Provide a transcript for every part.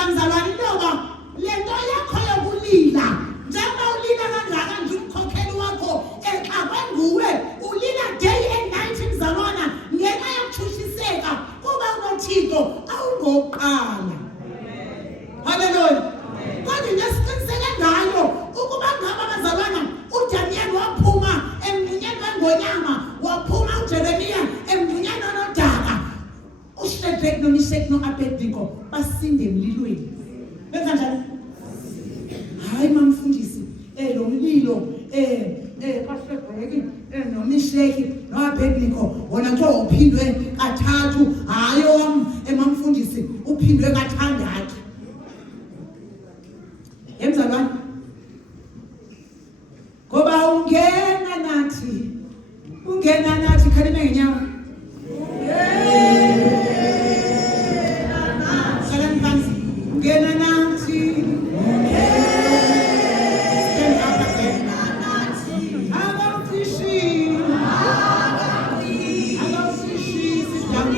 Yaza mzalwane intoba le nto yakho yokulila njengoba ulila kangaka nje umkhokheli wakho exakwe nguwe ulila day and night mzalwana ngenxa yokuthushiseka kuba unothixo awungoqala. Hallelujah. Kodwa nesiqiniseke ngayo ukuba ngaba abazalwana uDaniel waphuma emngconyeni wengonyama waphuma uJeremiya emngconyeni onodaka uShadrach noMeshach noAbednego basinde emlilweni. Benza njani? Hayi mamfundisi lo mlilo kaShadrach noMeshach noAbednego wona kuthiwa uphindwe kathathu. Hayi mamfundisi uphindwe kathandathu. Emzalwane ngoba ungena nathi khalime ngenyawo ungena nathi stand up again abawutishi sit down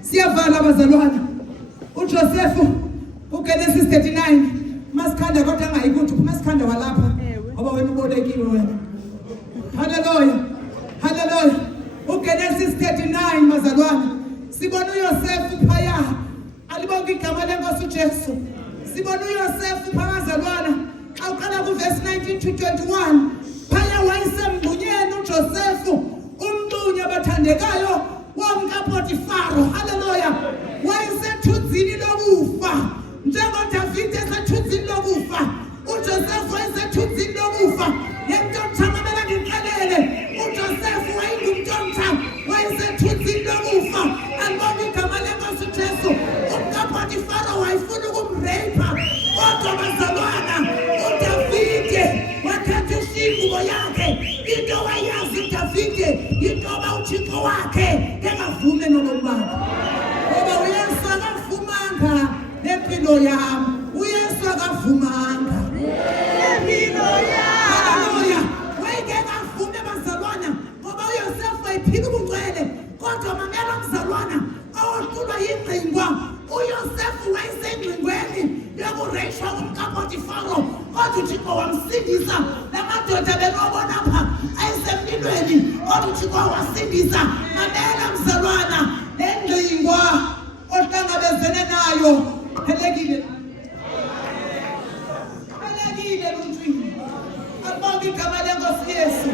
Siyavala bazalwana. uJoseph uGenesis 39 masikhanda kodwa angayikuthi masikhanda walapha ngoba wena ubolekiwe wena. Hallelujah. uGenesis 39 mazalwana. Sibona uYoseph phaya. Alibonke igama lenkosi uJesu. Sibona uYoseph phakazalwana. Xa uqala kuverse 19 to 21 phaya wayesembunyeni uJoseph umntunye abathandekayo womkaPotifaro. Hallelujah. Wayesethudzini lokufa njengoDavid esethudzini lokufa uJoseph wayesethudzini lokufa. Yemntothamela ngiqelele uJoseph wayengumntotha wayesethudzini lokufa. Alibonke igama lenkosi uJesu. umkaPotifaro wayefuna ukumrape kodwa bazalwana uDavide wathatha ingubo yakhe. Into wayazi uDavide intoba uThixo wakhe engavume nolombakhe ngoba uYesu akavumanga nempilo yami. uYesu akavumanga nempilo yami. Haleluya. Wayengeke avume bazalwana ngoba uYosefu wayephila ubungcwele kodwa mamela mzalwana awahlulwa yingqingwa. uYosefu wayesengqingweni yokureyishwa kumkaPotifaro kodwa uThixo wamsindisa. Lamadoda benobona apha ayesemlilweni kodwa uThixo wasindisa. Mamela mzalwana lengqingwa ohlangabezene nayo phelekile luntwini. Alibonke igama lenkosi Yesu.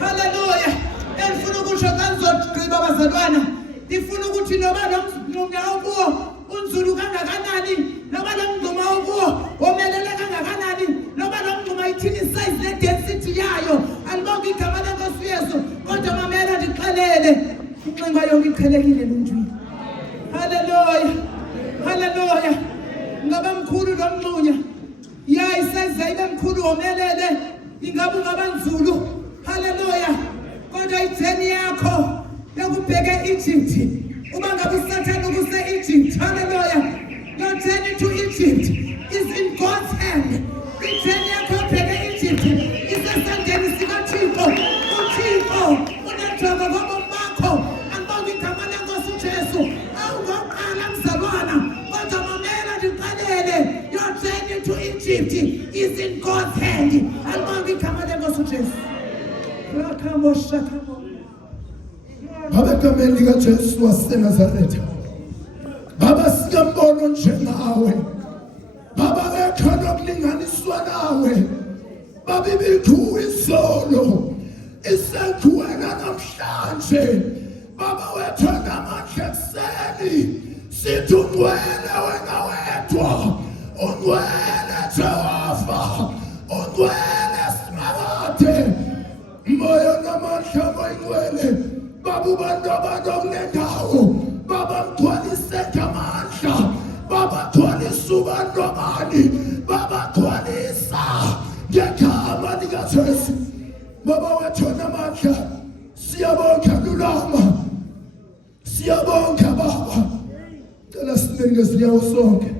Haleluya. Engifuna ukusho kanizogqiba bazalwana. Ngifuna ukuthi noba nomngcuma okuwo unzulu kangakanani, noba lo mngcuma okuwo omelele kangakanani, noba lo mngcuma ithini size ne-density yayo. Alibonke igama lenkosi Yesu. Kodwa mamela ndixelele inxeba yonke iqhelekile luntwini. Haleluya. Ngaba mkhulu lo mngxunya yayisenza ibe mkhulu womelele. Ingabe ungaba nzulu. Haleluya. Kodwa ijeni yakho yokubheka Egypt uba ngabe uSathane ukuse Egypt. Hallelujah. Your journey to Egypt is in God's hand. Ijeni yakho yokubheka Egypt isesandleni sikaThixo. uThixo unenjongo ngobomi bakho. Alibonke igama lenkosi uJesu. Awukoqala mzalwana kodwa mamela ndiqalele. Your journey to Egypt is in God's hand. Alibonke igama lenkosi uJesu. Baba egameni likaJesu waseNazaretha. Baba siyambona njengawe. Baba ekhona okulinganiswa nawe. Baba ibikhu izolo isenkuwena namhlanje. Baba wethanda amandla ekuseni. Sithi ungcwele wena wedwa. Ungcwele Jehova. Ungcwele Simakade. Moya namandla bayingcwele. Baba ubantu kulendawo. Baba mgcwalise ngamandla. Baba gcwalisa ubantu abani. Baba gcwalisa ngegama likaJesu. Baba wethu namandla. Siyabonga lulama. Siyabonga Baba. Cela sinike siyawo sonke.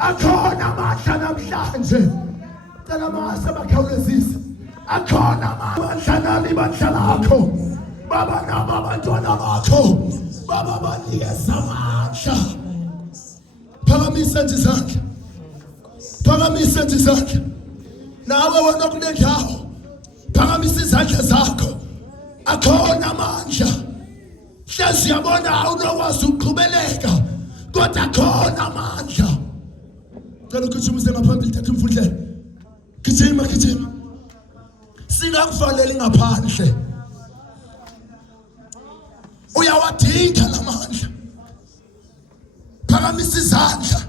Akhona amandla namhlanje. Cela mase bakhawulezise. Akhona amandla nali bandla lakho. Baba naba abantwana bakho. Baba banikeza amandla. Phakamisa izandla. Phakamisa izandla. Nawe wena kule ndawo. Phakamisa izandla zakho. Akhona amandla. Hlezi yabona awunokwazi ukuqhubeleka. Kodwa akhona amandla. Cela ukujumisa ngaphambili thatha umfundlela. Gijima. Singakuvaleli ngaphandle. Uyawadinga lamandla. Phakamisa izandla.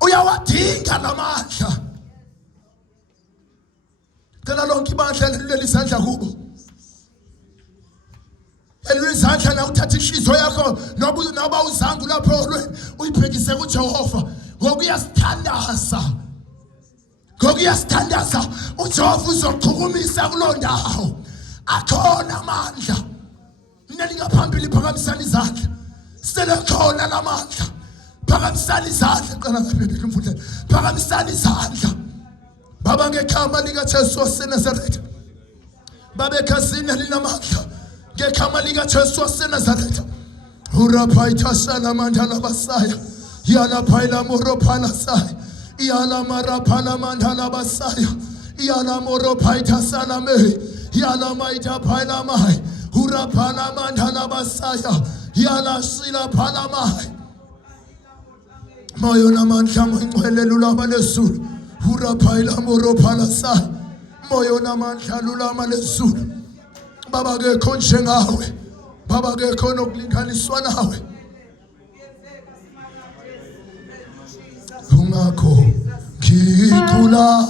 Uyawadinga lamandla. Cela lonke ibandla leli izandla kubo. Elizandla na uthatha ishizo yakho noba uzangu lapho olweni uyibhekise kuJehova. Ngokuyasithandaza uJehova uzoqhukumisa kulo ndawo. Akhona amandla. Neli ngaphambili phakamisana izandla. Sele khona lamandla. Phakamisana izandla qala ngabhebhe umfundlela. Phakamisana izandla. Baba ngegama likaJesu waseNazaretha. Baba ekhazini linamandla. Ngegama likaJesu waseNazaretha. Urapaita salamanda labasaya. Yala paila moro palasaya. Yala marapala mandala basaya. Yala moro paita salame. Yala maita paila mai. Urapala mandala basaya. Yala sila palamai. Moyo na mandla mwele lulama lesulu. Urapaila moro palasaya. Moyo na mandla lulama lesulu. Baba ngekho njengawe. Baba ngekho nokulinganiswa nawe. Ungakho ngicula.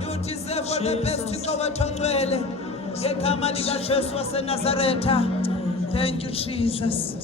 You deserve all the best. Thixo wethu ongcwele ngegama likaJesu waseNazaretha. Thank you, Jesus.